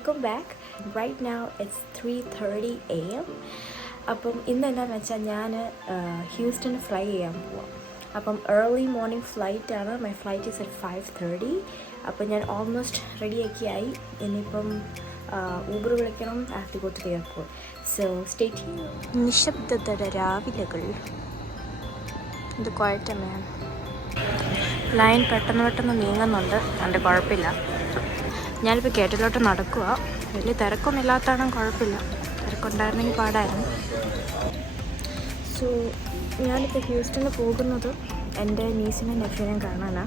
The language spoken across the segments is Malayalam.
welcome back. Right now it's 3:30 AM. അപ്പം ഇന്ന് എന്താണെന്ന് വെച്ചാൽ ഞാൻ ഹ്യൂസ്റ്റൺ ഫ്ലൈ ചെയ്യാൻ പോവാം. അപ്പം ഏർലി മോർണിംഗ് ഫ്ലൈറ്റാണ്. My flight is at 5:30. അപ്പം ഞാൻ ഓൾമോസ്റ്റ് റെഡിയാക്കിയായി. ഇനിയിപ്പം ഊബർ വിളിക്കണം. I have to go to the airport. So stay tuned. നിശബ്ദതയുടെ രാവിലകൾ. ഇത് ക്വയറ്റമാണ്. ലൈൻ പെട്ടെന്ന് നീങ്ങുന്നുണ്ട്. അതിൻ്റെ കുഴപ്പമില്ല. ഞാനിപ്പോൾ കേട്ടിലോട്ട് നടക്കുക. വലിയ തിരക്കൊന്നും ഇല്ലാത്തതാണ് കുഴപ്പമില്ല. തിരക്കുണ്ടായിരുന്നെങ്കിൽ പാടായിരുന്നു. സോ ഞാനിപ്പോൾ ഹ്യൂസ്റ്റണിൽ പോകുന്നത് എൻ്റെ നീസിനെ നെഫ്യൂനെയും കാണാനാണ്.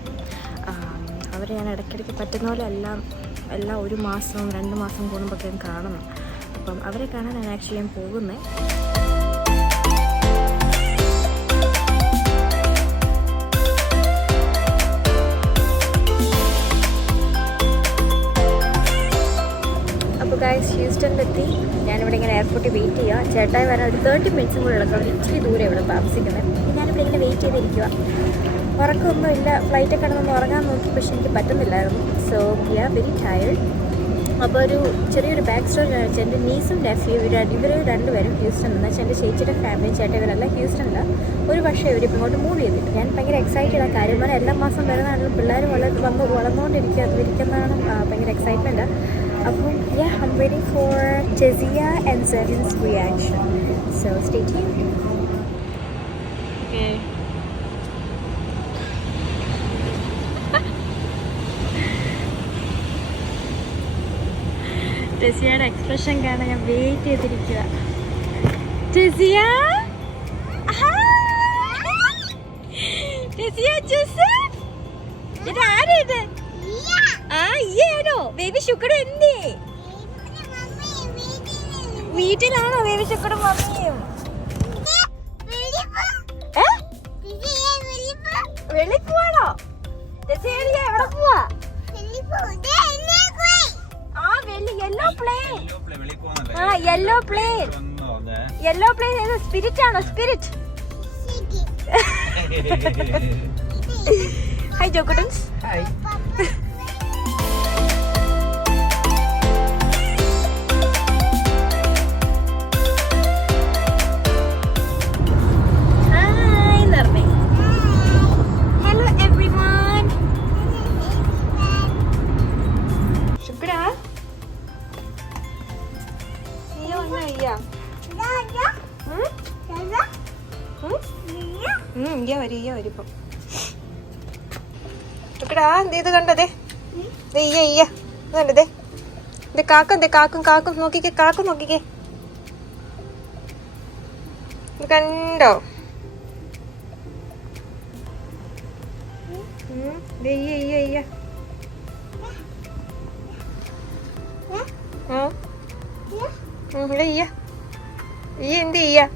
അവരെ ഞാൻ ഇടയ്ക്കിടയ്ക്ക് പറ്റുന്ന പോലെ എല്ലാം 1 മാസം 2 മാസം കൂടുമ്പോഴൊക്കെ ഞാൻ കാണണം. അപ്പം അവരെ കാണാനാണ് ആക്ച്വലി ഞാൻ പോകുന്നത്. ഗൈസ്, ഹ്യൂസ്റ്റണിലെത്തി. ഞാനിവിടെ ഇങ്ങനെ എയർപോർട്ടിൽ വെയിറ്റ് ചെയ്യുക. ചേട്ടായി വരാൻ ഒരു 30 മിനിറ്റ്സും കൂടെ എടുക്കാം. ഒരു ഇച്ചിരി ദൂരം ഇവിടെ താമസിക്കുന്നത്. ഞാനിവിടെ ഇങ്ങനെ വെയിറ്റ് ചെയ്തിരിക്കുക. ഉറക്കമൊന്നുമില്ല. ഫ്ലൈറ്റൊക്കെ കിടന്നൊന്ന് ഉറങ്ങാൻ നോക്കി, പക്ഷെ എനിക്ക് പറ്റുന്നില്ലായിരുന്നു. So we are very tired. അപ്പോൾ ഒരു ചെറിയൊരു ബാക്ക് സ്റ്റോറി ഞാൻ വെച്ചാൽ എൻ്റെ നീസും നെഫ്യൂ ഇവർ രണ്ടുപേരും ഹ്യൂസ്റ്റണിൽ എന്ന് വെച്ചാൽ എൻ്റെ ചേച്ചിയുടെ ഫാമിലി ചേട്ടൻ ഇവരല്ല ഹ്യൂസ്റ്റണില്ല. ഒരു വർഷം ഇവരിപ്പോൾ ഇങ്ങോട്ട് മൂവ് ചെയ്തിട്ട് ഞാൻ ഭയങ്കര എക്സൈറ്റഡ് ആ കാര്യം. കാരണം എല്ലാ മാസം വരുന്നതാണെങ്കിലും പിള്ളേർ വളർന്നുകൊണ്ടിരിക്കുന്നതാണ് ഭയങ്കര എക്സൈറ്റ്മെൻറ്റ്. അപ്പം I'm waiting for Jazia and Zarin's reaction. So stay tuned. Okay. Jaziയുടെ എക്സ്പ്രഷൻ കാണാൻ ഞാൻ വെയിറ്റ് ചെയ്തിരിക്കുക. ജസിയ, ജോസഫ്, ഇതാരത്? ബേബി ശുക്രു എന്തേ? വീട്ടിലാണോ ബേബി ശുക്രും മമ്മിയും? വെളിപ്പോവാണോ? എവിടെ പോവാ? യെല്ലോ പ്ലെയിൻ ഏത്? സ്പിരിറ്റ് ആണോ? സ്പിരിറ്റ്. ഹായ് ജോക്കുട്ടൻസ്. ഹായ്. വരിപ്പം ഇത് കണ്ടതേ കണ്ടതേ. ഇത് കാക്കും നോക്കിക്കേ. കാക്കും നോക്കിക്കേ. കണ്ടോ? എന്ത് ചെയ്യാ?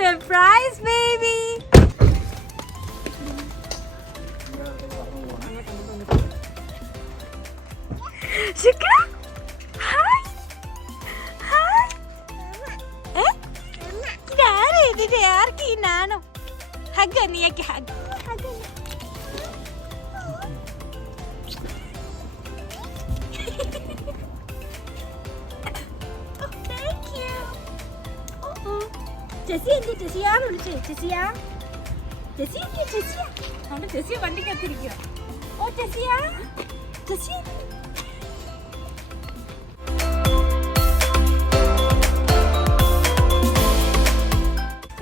Surprise baby. Shukra, hi. Yaar idide yaar ki nanu hug aniyake hug. ജെസിയാന്ന് വിളിച്ചേ. ജെസിയ വണ്ടിക്കകത്തിരിക്കുക. ഓ Jessia.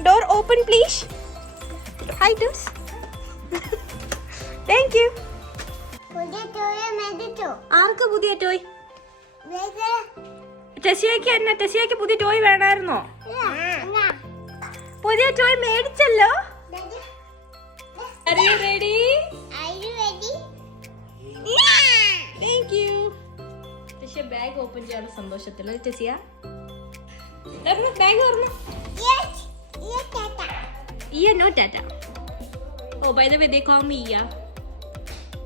Door open please. Hi ഡോസ്. Thank you. ആർക്ക് പുതിയ ടോയ്? ടെസിയക്ക് പുതിയ ടോയ് വേണമായിരുന്നോ? പുതിയ ടോയ് മേടിച്ചല്ലോ. Are you ready? Thank you. Tessia bag open ചെയ്യാനുള്ള സന്തോഷത്തില്. ടെസിയ ബാഗ് തുറന്നു. Iya, no Tata. Oh, by the way, they call me Iya.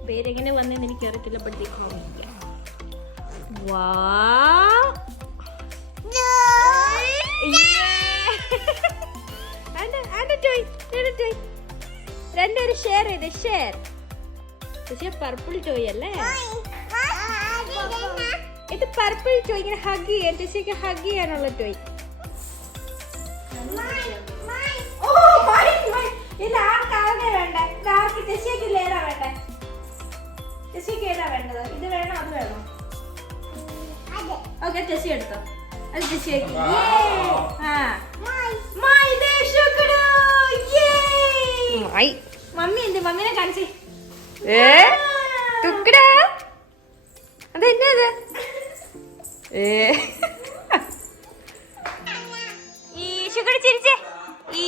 പേരെങ്ങനെ വന്നതെന്ന് എനിക്ക് അറിയത്തില്ല. But they call me. Wow. രണ്ടുപേരും ഷെയർ ചെയ്തേ. ഷെയർ. പർപ്പിൾ ടോയ് അല്ലേ ഇത്? Purple toy. ഇങ്ങനെ ഹഗ് ചെയ്യാൻ, ടെസ്സിക്ക് ഹഗ് ചെയ്യാനുള്ള ടോയ്. ഇത് ആർക്കാകെ വേണ്ടേ? ആർക്ക്? ടെസ്സിക്ക് ഏതാ വേണ്ടേ? ടെസ്സിക്ക് ഏതാ വേണ്ടത്? ഇത് വേണോ അത് വേണോ? ഓക്കെ, ടെസ്സി എടുത്തോ. അത് ടെസ്സിക്ക്. മമ്മി എന്ത്? മമ്മീനെ കാണിച്ചേ. അതെന്നത്? ഈ ഷുഗർ ചിരിച്ചേ. ഈ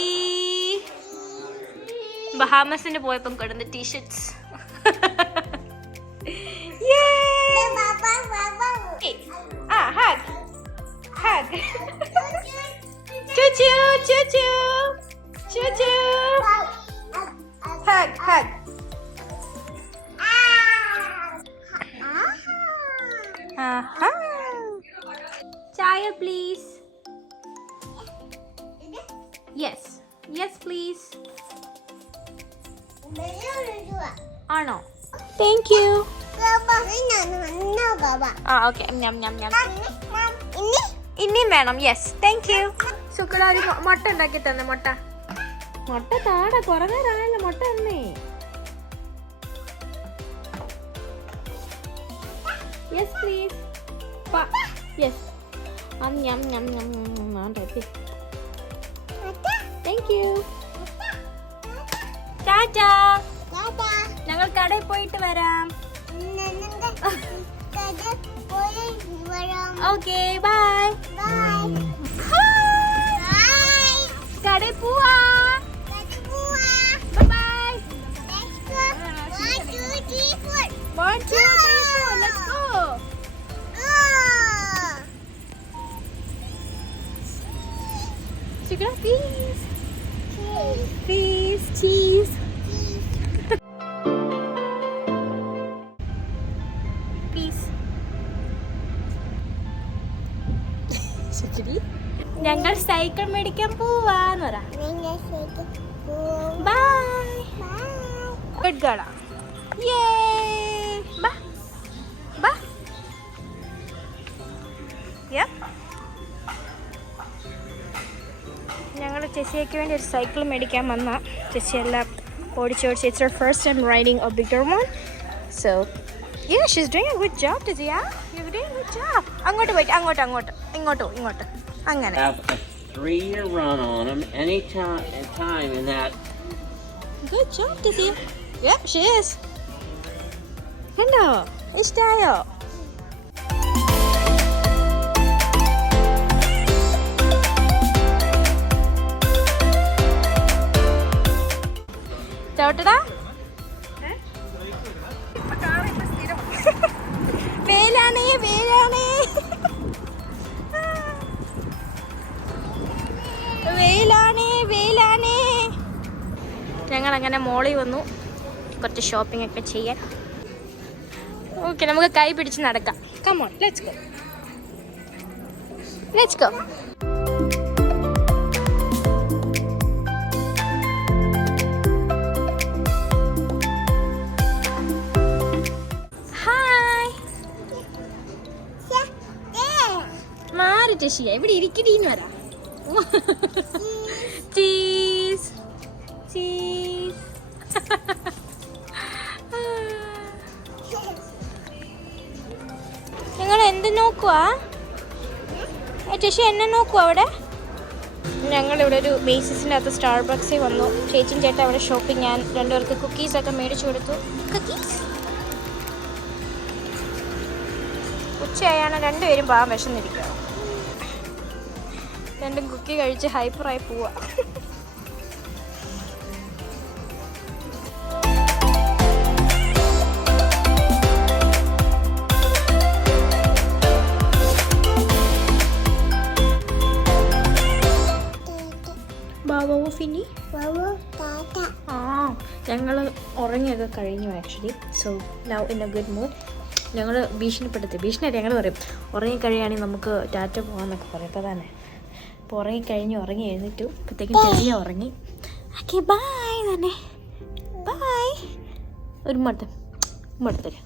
ബഹാമസിന് പോയപ്പം കിടന്ന T-shirts. Chaya, please. Yes. Yes, please. Ano? Thank you. Okay. ഇനിയും വേണം. Yes, thank U. സുക്കളാരി മുട്ട ഉണ്ടാക്കി തന്നെ. മുട്ട താടാ. കുറെ നേരമായല്ലോ മുട്ട തന്നേ. Yes please. Yes. Thank you. ടാറ്റാ. ഞങ്ങൾ കടയിൽ പോയിട്ട് വരാം. Okay, bye. കടയിൽ പോവാ. Bye. 1 2 3 4. 1 2 3 4. Let's go. Sugar, please. Please, cheese. ഞങ്ങൾ സൈക്കിൾ മേടിക്കാൻ പോവാന്ന് പറ. ബൈ. ഗുഡ് ഗേളാ. യേ. ബാ ബാ. ഞങ്ങൾ ചെസ്സിയക്ക് വേണ്ടി ഒരു സൈക്കിൾ മേടിക്കാൻ വന്ന. ചെസ്സി എല്ലാം ഓടിച്ചോടിച്ച്. It's her first time riding a bigger one. So yeah, she's doing a good job, Tizia. You're doing a good job. അങ്ങോട്ട് പോയിട്ട് ഇങ്ങോട്ട് അങ്ങനെ. Have a 3-year run on them any time in that. Good job, Tizia. Yep, she is. Hello. ഇഷ്ടായോ? ചവിട്ടടാ. വെയിലാണേ. ഞങ്ങൾ അങ്ങനെ മോളിൽ വന്നു കുറച്ച് ഷോപ്പിംഗ് ഒക്കെ ചെയ്യാൻ. ഓക്കെ, നമുക്ക് കൈ പിടിച്ച് നടക്കാം. Come on, let's go. Hi. മാറി ടെഷിയ, ഇവിടെ ഇരിക്കടീന്ന് വരാം. ചീസ്. നിങ്ങൾ എന്ത് നോക്കുവാ? ചേച്ചി എന്നെ നോക്കുവാ അവിടെ? ഞങ്ങളിവിടെ ഒരു ബേസിസിൻ്റെ അകത്ത് സ്റ്റാർബക്സിൽ വന്നു. ചേച്ചിയും ചേട്ടൻ അവിടെ ഷോപ്പിംഗ്. ഞാൻ രണ്ടുപേർക്ക് കുക്കീസൊക്കെ മേടിച്ചു കൊടുത്തു. കുക്കീസ്. ഉച്ചയായാണ്. രണ്ടുപേരും പാവം വിശന്നിരിക്കുക. രണ്ടും കുക്കി കഴിച്ച് ഹൈപ്പറായി പോവാ. ബാബു ഫിനി ആ ഞങ്ങൾ ഉറങ്ങിയൊക്കെ കഴിഞ്ഞു actually. So now in A good mood. ഞങ്ങൾ ഭീഷണിയായിട്ട് ഞങ്ങൾ പറയും ഉറങ്ങിക്കഴിയുകയാണെങ്കിൽ നമുക്ക് ടാറ്റ പോകാമെന്നൊക്കെ പറയും. അപ്പോൾ തന്നെ അപ്പോൾ ഉറങ്ങി എഴുന്നിട്ടു. അപ്പോഴത്തേക്കും ചെറിയ ഉറങ്ങി. ഓക്കെ ബൈ തന്നെ ബൈ. ഒരു മടുത്തരും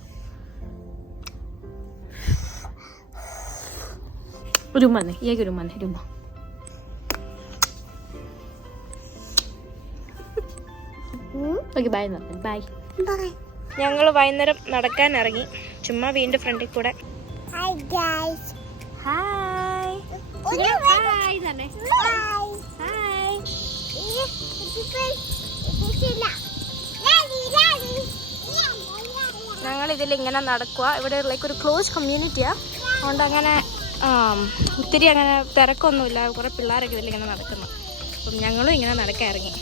രുമ്മന്നെ ഏക രുമ്മ ഓക്കെ ബൈ ബൈ. ഞങ്ങൾ വൈകുന്നേരം നടക്കാൻ ഇറങ്ങി ചുമ്മാ വീടിൻ്റെ ഫ്രണ്ടിൽ കൂടെ. ഞങ്ങൾ ഇതിലിങ്ങനെ നടക്കുക. ഇവിടെ ലൈക്ക് ഒരു ക്ലോസ് കമ്മ്യൂണിറ്റിയാണ്. അതുകൊണ്ട് അങ്ങനെ ഒത്തിരി അങ്ങനെ തിരക്കൊന്നുമില്ല. കുറേ പിള്ളേരൊക്കെ ഇതിലിങ്ങനെ നടക്കുന്നു. അപ്പം ഞങ്ങളും ഇങ്ങനെ നടക്കാൻ ഇറങ്ങി.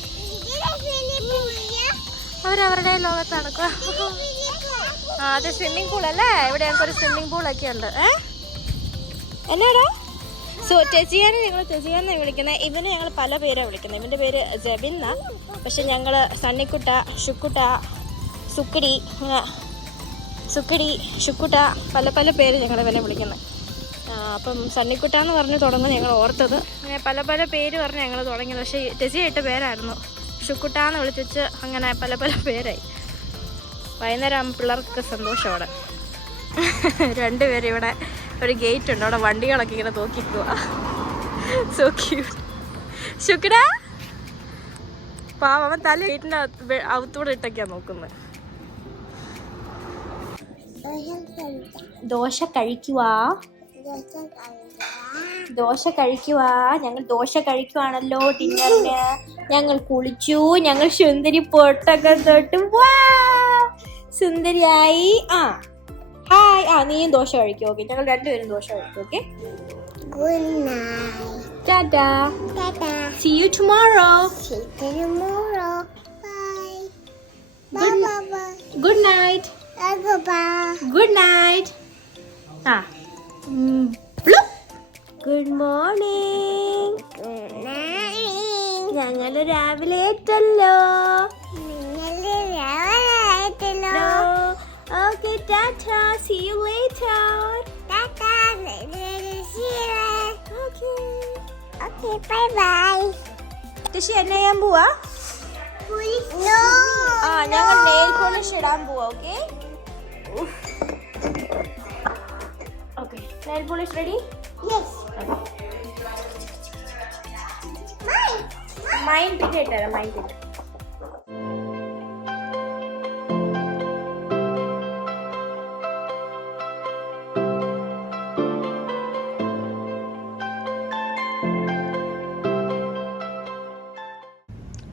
അവരവരുടെ ലോകത്ത് നടക്കുക. അത് സ്വിമ്മിങ് പൂളല്ലേ? ഇവിടെ ഞങ്ങൾക്കൊരു സ്വിമ്മിങ് പൂളൊക്കെ ഉണ്ട്. എന്നാടാ? സോ ടെജിയാനെ ഞങ്ങൾ ടെജിയാനെ വിളിക്കുന്നത്. ഇവനെ ഞങ്ങൾ പല പേരാണ് വിളിക്കുന്നത്. ഇവൻ്റെ പേര് ജബിൻ എന്നാണ്. പക്ഷെ ഞങ്ങൾ സണ്ണിക്കുട്ട, ഷുക്കുട്ട, സുക്കടി, ഷുക്കുട്ട പല പേര് ഞങ്ങൾ ഇവനെ വിളിക്കുന്നത്. അപ്പം സണ്ണിക്കുട്ട എന്ന് പറഞ്ഞ് തുടങ്ങും ഞങ്ങൾ ഓർത്തത്. അങ്ങനെ പല പേര് പറഞ്ഞ് ഞങ്ങൾ തുടങ്ങിയത്. പക്ഷേ ടെജിയ ഇട്ട പേരായിരുന്നു. ഷുക്കുട്ടാന്ന് വിളിച്ച് അങ്ങനെ പല പേരായി. വൈകുന്നേരം ആകുമ്പോൾ പിള്ളേർക്ക് സന്തോഷം. അവിടെ രണ്ടുപേരും ഇവിടെ ഒരു ഗേറ്റ് ഉണ്ട്. അവിടെ വണ്ടികളൊക്കെ ഇങ്ങനെ നോക്കിക്കുക. So cute. ഷുക്കുടാ പാവം, അവൻ തല ഗേറ്റിൻ്റെ അകത്തൂടെ ഇട്ടൊക്കെയാണ് നോക്കുന്നത്. ദോശ കഴിക്കുവാ. ഞങ്ങൾ ദോശ കഴിക്കുവാണല്ലോ ഡിന്നറിന്. ഞങ്ങൾ കുളിച്ചു. ഞങ്ങൾ സുന്ദരി പൊട്ടൊക്കെ തൊട്ട് സുന്ദരിയായി. ഹായ്. നീയും ദോശ കഴിക്കും. ഓക്കെ, ഞങ്ങൾ രണ്ടുപേരും ദോശ കഴിക്കും. Okay, good night. ടാറ്റാ. See you tomorrow. Bye. Good night. Good night. Good morning. ഞങ്ങൾ രാവിലെ എത്തല്ലോ. ഓക്കെ ടാറ്റാ. See you later. Okay, bye. ടിഷി എന്നെ ചെയ്യാൻ പോവാ? ഞങ്ങൾ നെയിൽ പോളിഷ് ഇടാൻ പോവാ. Okay nail polish ready? മൈൻഡ് പിന്നെ ഇട്ടുതരാം. മൈൻഡ് ഇട്ട്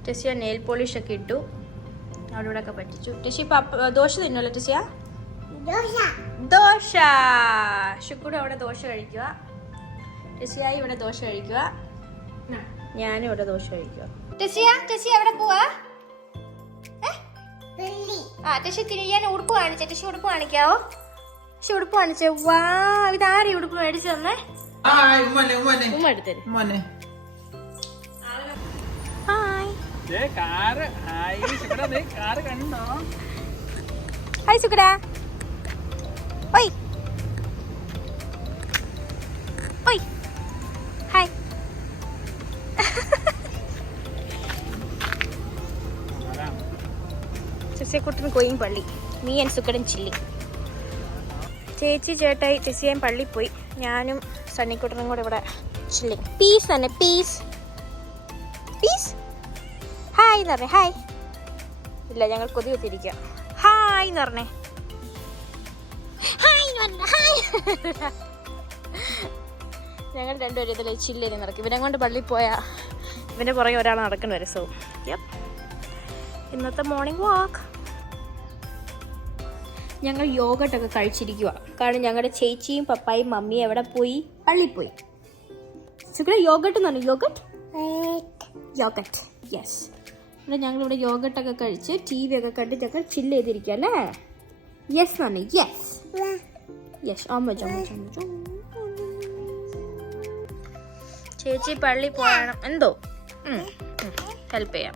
ടെസിയ നെയിൽ പോളിഷ് ഒക്കെ ഇട്ടു. അവിടെ ഇവിടെ ഒക്കെ പറ്റിച്ചു. ടെസി ദോശ തിന്നല്ലോ ടെസിയ? ദോശ. ഷുക്കൂടെ അവിടെ ദോശ കഴിക്കുക. ടെസിയായി ഇവിടെ ദോശ കഴിക്കുക. ഞാനും ഇവിടെ ദോശ കഴിക്കുക. ടെസിയ എവിടെ പോവാ? ടെസി തിരിയാൻ ഉടുപ്പ് കാണിച്ചേ. ടെസി ഉടുപ്പ് കാണിക്കാവോ? ടെസി ഉടുപ്പ് കാണിച്ചേ. വാ, ഇതാരും ഉടുപ്പ് മേടിച്ചു തന്നേ. ഉമ്മ എടുത്തേ. ഹായ് സുക്കടാ. ഓയ് ഹായ്. ചെസ്സിയക്കുട്ടൻ കോയും പള്ളി. മീ ആൻഡ് സുക്കടൻ ചില്ലി. ചേച്ചി ചേട്ടായി ചെസ്സിയും പള്ളി പോയി. ഞാനും സണ്ണിക്കുട്ടനും കൂടെ ഇവിടെ ചില്ലി. പീസ് തന്നെ. പീസ്. ഹായ് എന്ന് പറഞ്ഞേ. ഹായ്. ഇല്ല, ഞങ്ങൾ കൊതി കുത്തിരിക്കുക. ഹായ് എന്ന് പറഞ്ഞേ. ഞങ്ങൾ രണ്ടുപേരും ഇതിൽ ചില്ലേരി നടക്കും. ഇവനെ കൊണ്ട് പള്ളിയിൽ പോയാൽ ഇവൻ്റെ പുറകെ ഒരാൾ നടക്കേണ്ടി വരും. സോ ഇന്നത്തെ മോർണിംഗ് വാക്ക്. ഞങ്ങൾ യോഗട്ടൊക്കെ കഴിച്ചിരിക്കുക. കാരണം ഞങ്ങളുടെ ചേച്ചിയും പപ്പായും മമ്മിയും എവിടെ പോയി? പള്ളിയിൽ പോയി. യോഗട്ട് എന്ന് പറഞ്ഞു. Yoghurt yes. ഇവിടെ ഞങ്ങളിവിടെ യോഗട്ടൊക്കെ കഴിച്ച് TV ഒക്കെ കണ്ട് ഞങ്ങൾ ചില്ല് ചെയ്തിരിക്കുക അല്ലേ? യെസ് നാണ്. യെസ്. ചേച്ചി പള്ളി പോകണം. എന്തോ ഹെൽപ്പ് ചെയ്യാം.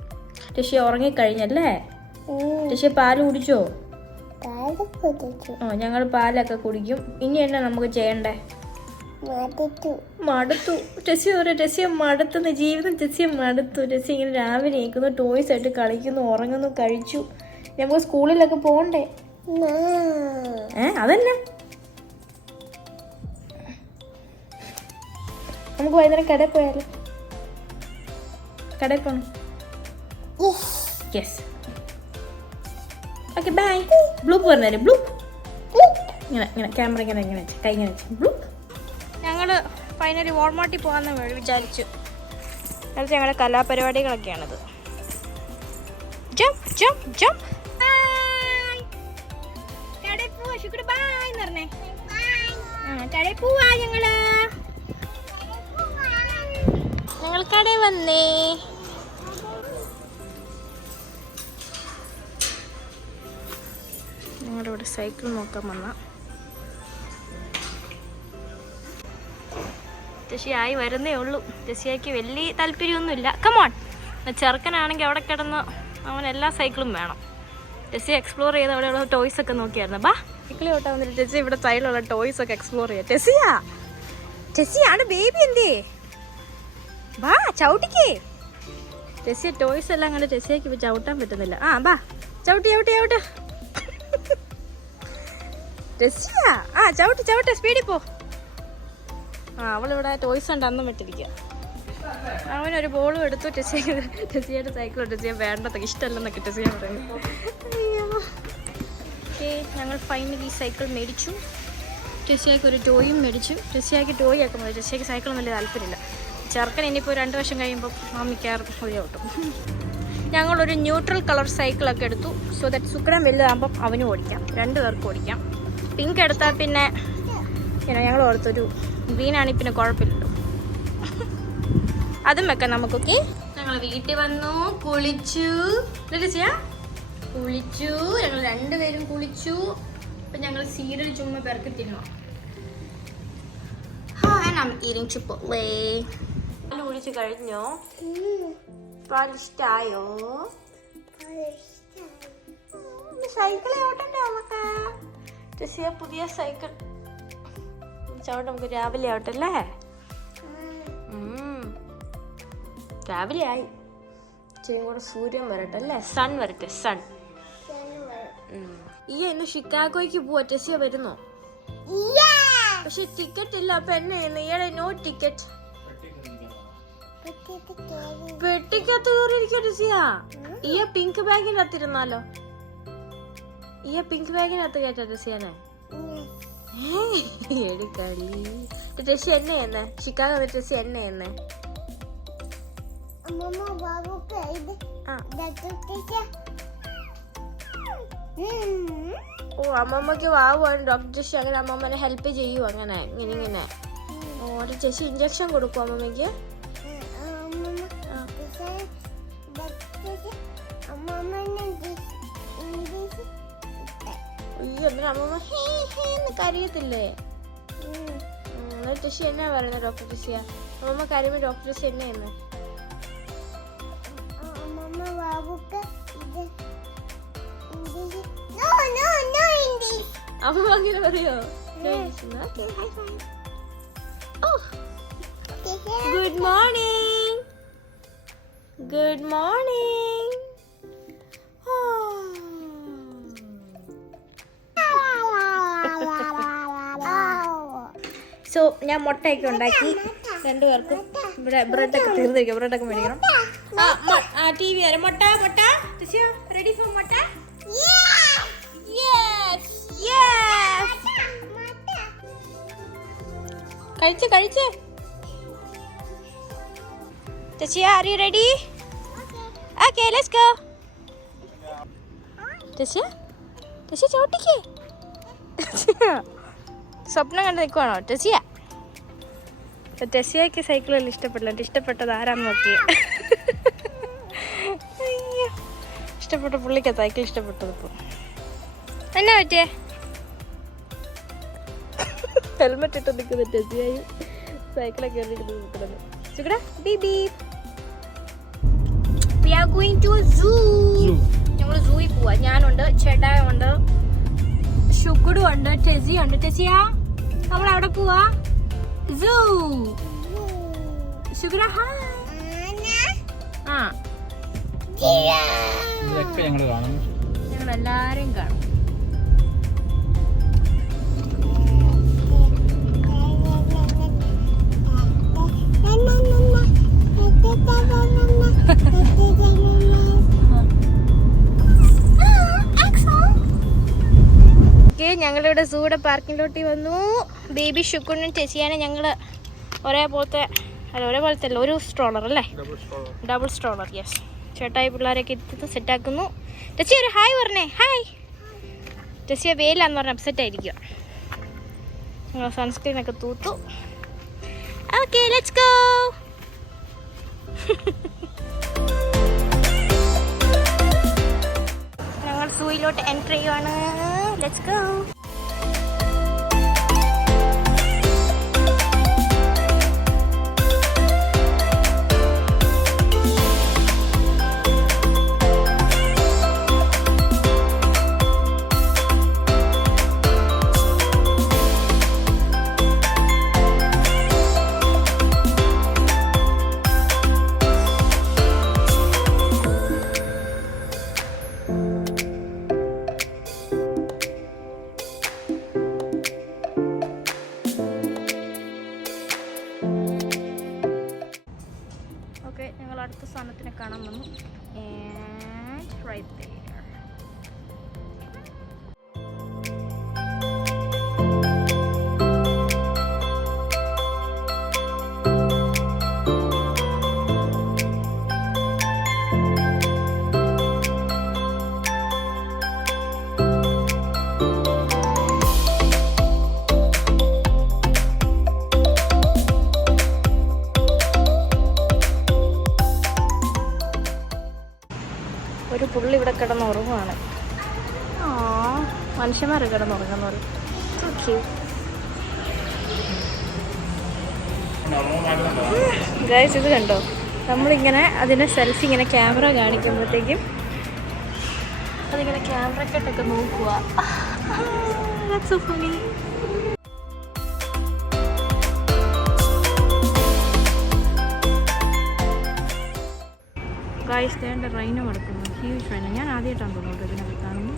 ഋഷി ഉറങ്ങിക്കഴിഞ്ഞല്ലേ? ഋഷി പാല് കുടിച്ചോ? ഞങ്ങൾ പാലൊക്കെ കുടിക്കും. ഇനി എന്നാ നമുക്ക് ചെയ്യണ്ടേ? മടുത്തു ടെസ്സിയ മടുത്തുന്ന ജീവിതം. ടെസ്സിയ മടുത്തു. ടെസ്സി ഇങ്ങനെ രാവിലെ നീക്കുന്നു, ടോയ്സ് ആയിട്ട് കളിക്കുന്നു, ഉറങ്ങുന്നു, കഴിച്ചു. നമുക്ക് സ്കൂളിലൊക്കെ പോകണ്ടേ? അതന്നെ. നമുക്ക് വൈകുന്നേരം കടയിൽ പോയാലോ? കടയിൽ പോകണം. യെസ്. Okay bye. ബ്ലൂപ്പ് പറഞ്ഞാല് ബ്ലൂപ്പ്. ഇങ്ങനെ ക്യാമറ ഇങ്ങനെ വെച്ച് കൈ ഇങ്ങനെ വെച്ച് ബ്ലൂപ്പ്. ഞങ്ങൾ ഫൈനലി വാൾമാർട്ടിൽ പോകാമെന്ന് വിചാരിച്ചു. അത് ഞങ്ങളുടെ കലാപരിപാടികളൊക്കെയാണത്. Jump jump jump. കടയിൽ പോവാ ശുക്ര. ബൈ എന്ന് പറഞ്ഞേ. കടയിൽ പോവാ ഞങ്ങൾ കടയിൽ വന്നേ. ഞങ്ങളുടെ ഇവിടെ സൈക്കിൾ നോക്കാൻ വന്ന ടെസ്സിയായി വരുന്നേ ഉള്ളൂ. ടെസ്സിയാക്ക് വലിയ താല്പര്യമൊന്നുമില്ല. കമോൺ. ചെറുക്കനാണെങ്കിൽ അവിടെ കിടന്ന് അവൻ എല്ലാ സൈക്കിളും വേണം. ടെസ്സി എക്സ്പ്ലോർ ചെയ്ത് അവിടെയുള്ള ടോയ്സ് ഒക്കെ നോക്കിയായിരുന്നു. ബാ സൈക്കിൾ ഓട്ടാൻ വന്നിട്ട് ടെസ്സി ഇവിടെ സൈഡിലുള്ള ടോയ്സ് ഒക്കെ എക്സ്പ്ലോർ ചെയ്യാം. ടെസ്സിയാണ് ബേബി. എന്തേ? ബാ ചവിട്ടിക്കേ. ടെസ്സിയ ടോയ്സ് എല്ലാം കണ്ട് ടെസ്സിയാക്ക് ഇപ്പം ചവിട്ടാൻ പറ്റുന്നില്ല. ബാ ചവിട്ടി ചവിട്ടി ചവിട്ട്. ടെസ്സിയ ചവിട്ട് സ്പീഡിൽ പോ. അവളിവിടെ ടോയ്സ് ഉണ്ട് അന്നും വിട്ടിരിക്കുക. അവനൊരു ബോളും എടുത്തു. ടെസ്സിയുടെ സൈക്കിൾ ടെസ്സിയ വേണ്ടതൊക്കെ ഇഷ്ടമല്ലെന്നൊക്കെ ടെസ്സിയ പറയുന്നു. ഓക്കെ ഞങ്ങൾ ഫൈനലി സൈക്കിൾ മേടിച്ചു. ടെസ്സിയാക്ക് ഒരു ടോയും മേടിച്ചു. ടെസ്സിയാക്ക് ടോയ് ഒക്കെ മതി. ടെസ്സിയാക്ക് സൈക്കിളും വലിയ താല്പര്യമില്ല. ചെറുക്കൻ ഇനിയിപ്പോൾ 2 വർഷം കഴിയുമ്പോൾ മാമിക്കാറും ഒഴിയോട്ടും. ഞങ്ങളൊരു ന്യൂട്രൽ കളർ സൈക്കിളൊക്കെ എടുത്തു. സോ ദാറ്റ് സുക്രൻ വലുതാകുമ്പം അവനും ഓടിക്കാം, 2 പേർക്കും ഓടിക്കാം. പിങ്ക് എടുത്താൽ പിന്നെ ഞങ്ങൾ ഓർത്തൊരു ഗ്രീനാണെങ്കിൽ പിന്നെ കുഴപ്പമില്ലല്ലോ. അതും വെക്കാം നമുക്കൊക്കെ. ഞങ്ങൾ വീട്ടിൽ വന്നു, കുളിച്ചു. ഞങ്ങൾ 2 പേരും കുളിച്ചു. അപ്പം ഞങ്ങൾ സീരിയൽ ചുമ്മാ പേർക്ക് തിന്നോ. പാല് കുടിച്ച് കഴിഞ്ഞോ? പാലിഷ്ടായോ? സൈക്കിളെ ഓട്ടണ്ടേ നമുക്ക്? ടെസ്സിയ പുതിയ സൈക്കിൾ ചവിട്ട്. നമുക്ക് രാവിലെ ആവട്ടല്ലേ? രാവിലെ ആയി. ഇച്ചിരി കൂടെ സൂര്യൻ വരട്ടെ അല്ലേ? സൺ വരട്ടെ. സൺ. ഇന്ന് ഷിക്കാഗോയ്ക്ക് പോവാ. ടെസ്സിയ വരുന്നോ? പക്ഷെ ടിക്കറ്റ് ഇല്ല. അപ്പൊ എന്നെ ചെയ്യുന്നത്? No ticket. പെട്ടിക്കകത്ത് കയറിയിരിക്കോ ടെസ്സിയ? പിങ്ക് ബാഗിനകത്തിരുന്നാലോ? പിങ്ക് ബാഗിനകത്ത് കേട്ടോ ടെസ്സിയാനെ? കളി. ടെസ്സി എന്നെ ചെയ്യുന്നേ? ഷിക്കാഗോ ടെസ്സി എന്നെ ചെയ്യുന്നേ? അമ്മമ്മക്ക് വാവുവാണ് ഡോക്ടർ ടെസ്സി. അങ്ങനെ അമ്മമ്മനെ ഹെൽപ്പ് ചെയ്യൂ. അങ്ങനെ ഇങ്ങനെ. ടെസ്സി ഇഞ്ചക്ഷൻ കൊടുക്കും അമ്മമ്മക്ക്. അയ്യോ അമ്മമ്മ ഹേന്ന് കരയത്തില്ലേ? ടെസ്സി എന്നാ പറയുന്നത് ഡോക്ടർ ടെസ്സിയ? അമ്മമ്മ കരയുമ്പോ ഡോക്ടർ ടെസ്സി എന്നാ ചെയ്യുന്നത്? അമ്മമ്മ അങ്ങനെ പറയോ? Good morning. Good morning. So ഞാൻ മുട്ടയൊക്കെ ഉണ്ടാക്കി 2 പേർക്കും. ഇവിടെ ബ്രെഡൊക്കെ തീർന്നിരിക്കും. ബ്രെഡൊക്കെ മേടിക്കണം. ടി വി വരെ. മുട്ട റെഡി ഫോർ മുട്ട. കഴിച്ച് ടെസ്സിയ, are you ready? Okay, let's go. ടെസ്സിയ ചവിട്ടിക്കേ. സ്വപ്നം കണ്ട് നിൽക്കുവാണോ ടെസ്സിയ? ടെസ്സിയക്ക് സൈക്കിളെല്ലാം ഇഷ്ടപ്പെടില്ല. ഇഷ്ടപ്പെട്ടത് ആരാന്ന് നോക്കിയേ? ഇഷ്ടപ്പെട്ട പുള്ളിക്കാ സൈക്കിൾ ഇഷ്ടപ്പെട്ടത്. ഇപ്പോൾ എന്നാ പറ്റിയേ? ഹെൽമെറ്റ് ഇട്ട് നിൽക്കുന്ന ടെസ്സിയായി സൈക്കിളൊക്കെ കയറിയിട്ട് നിൽക്കുന്നത്. ചുക്കടാ ബീബി We are going to a zoo. ഞങ്ങൾ സൂയിൽ പോവാ. ഞാനുണ്ട്, ചേട്ടായുണ്ട്, ശുക്കുടു ഉണ്ട്, ടെസി ഉണ്ട്. ടെസിയ, നമ്മൾ അവിടെ പോവാ. സൂ. ശുക്ര ഹായ്. ആ, ഞങ്ങൾ കാണും. ഞങ്ങൾ എല്ലാരും കാണും. ഞങ്ങളിവിടെ സൂടെ പാർക്കിങ്ങിലോട്ട് വന്നു. ബേബി ഷുക്കുണ്ണും ടെസിയാണ് ഞങ്ങള് ഒരേപോലത്തെ അല്ല ഒരു സ്ട്രോളർ അല്ലേ, ഡബിൾ സ്ട്രോളർ. യെസ്, ചേട്ടായി പിള്ളേരൊക്കെ ഇരുത്തി സെറ്റാക്കുന്നു. ടെസി ഒരു ഹായ് പറഞ്ഞേ. ഹായ്. ടെസിയ വെയിലാന്ന് പറഞ്ഞ അപ്സെറ്റ് ആയിരിക്കുക. ഞങ്ങൾ സൺസ്ക്രീനൊക്കെ തൂത്തു. Okay, let's go. ഞങ്ങൾ സൂയിലോട്ട് എൻട്രി ചെയ്യുവാണ്. Let's go. ഞങ്ങൾ അടുത്ത സാധനത്തിനെ കാണാൻ വന്നു. And right there. ഒരു പുള്ളി ഇവിടെ കിടന്നുറങ്ങുവാണ്. ആ, മനുഷ്യന്മാർ കിടന്നുറങ്ങുന്ന പോലെ. ഗൈസ്, ഇത് കണ്ടോ, നമ്മളിങ്ങനെ അതിനെ സെൽഫി ഇങ്ങനെ ക്യാമറ കാണിക്കുമ്പോഴത്തേക്കും അതിങ്ങനെ ക്യാമറക്കെട്ടൊക്കെ നോക്കുക. That's so funny. ഗൈസ്, ദേണ്ട റൈന നടക്കുന്നു. Huge rhino. ഞാൻ ആദ്യമായിട്ടാണ് തോന്നുന്നു ഇതിനൊക്കെ കാണുന്നു.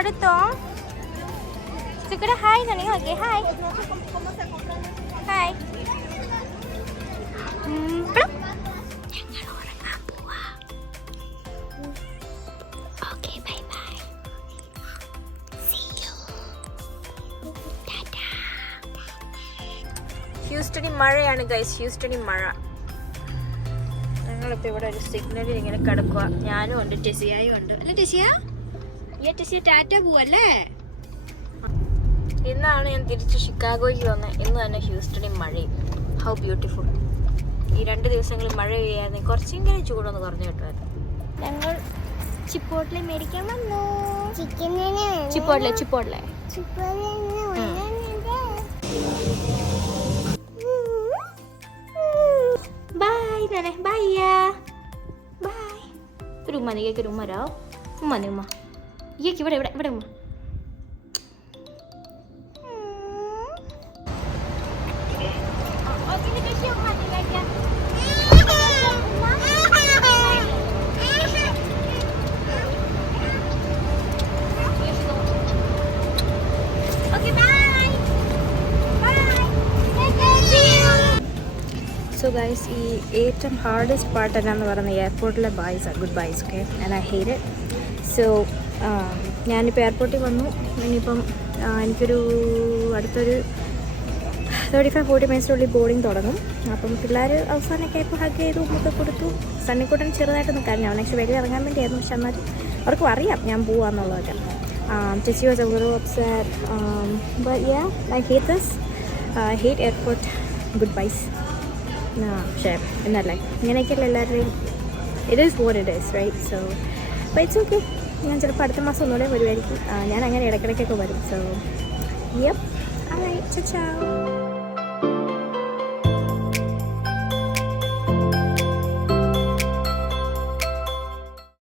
അടുത്തോ ഹായ് തന്നെ. Okay, hi hi. ഞങ്ങൾ ഉറങ്ങാൻ പോവാ. Okay, bye bye. See you. ടാറ്റാ. ഹ്യൂസ്റ്റണിൽ മഴയാണ് ഗൈസ്, ഹ്യൂസ്റ്റണിൽ മഴ. ഞങ്ങളിപ്പോൾ ഇവിടെ ഒരു സിഗ്നലിൽ ഇങ്ങനെ കിടക്കുക. ഞാനും ഉണ്ട്, ടെസിയായും ഉണ്ട്. അല്ലേ ടെസിയ? ടെസിയ ടാറ്റ പോവല്ലേ? ഇന്നാണ് ഞാൻ തിരിച്ച് ഷിക്കാഗോയ്ക്ക് വന്നത്. ഇന്ന് തന്നെ ഹ്യൂസ്റ്റണിൽ മഴയും. How beautiful. ഈ 2 ദിവസങ്ങളിൽ മഴ പെയ്യായിരുന്നു, കുറച്ചെങ്കിലും ചൂടൊന്ന് കുറഞ്ഞു കിട്ടുമായിരുന്നു. ഞങ്ങൾ ചിപ്പോട്ലെ മേടിക്കാൻ വന്നു. ചിപ്പോട്ലെ ബൈ നനെ ബൈയ ബൈ. ഒരു ഉമ്മ നീക്ക്, ഒരു ഉമ്മ രാ. ഉമ്മ നീ ഉമ്മ ഈക്ക് ഇവിടെ ഇവിടെ ഇവിടെ ഉമ്മ. So guys, ഈ ഏറ്റവും ഹാർഡസ്റ്റ് പാർട്ട് എന്നാന്ന് പറയുന്നത് എയർപോർട്ടിലെ byes, goodbyes. Okay, and I hate it. So ഞാനിപ്പോൾ എയർപോർട്ടിൽ വന്നു. ഇനിയിപ്പം എനിക്കൊരു അടുത്തൊരു 35-40 മിനിറ്റ്സിനുള്ളിൽ ബോർഡിങ് തുടങ്ങും. അപ്പം പിള്ളേർ അവസാനമൊക്കെ ആയപ്പോൾ ഹഗ് ചെയ്തു, ഉമ്മൊക്കെ കൊടുത്തു. സണ്ണിക്കുട്ടൻ ചെറുതായിട്ടൊന്ന് കരഞ്ഞു. അവൻ ആക്ച്വലി വെളിയിൽ ഇറങ്ങാൻ വേണ്ടിയായിരുന്നു, പക്ഷെ എന്നാൽ അവർക്കും അറിയാം ഞാൻ പോവാന്നുള്ളതൊക്കെ. Jessie was a little upset, but yeah, I hate this. I hate airport goodbyes. പക്ഷേ എന്നല്ലേ, ഇങ്ങനെയൊക്കെയല്ല എല്ലാവരുടെയും. It is what it is, right? So but it's okay. ഞാൻ ചിലപ്പോൾ അടുത്ത മാസം ഒന്നുകൂടെ വരുമായിരിക്കും. ഞാൻ അങ്ങനെ ഇടയ്ക്കിടയ്ക്കൊക്കെ വരും. So yup, alright, ചao.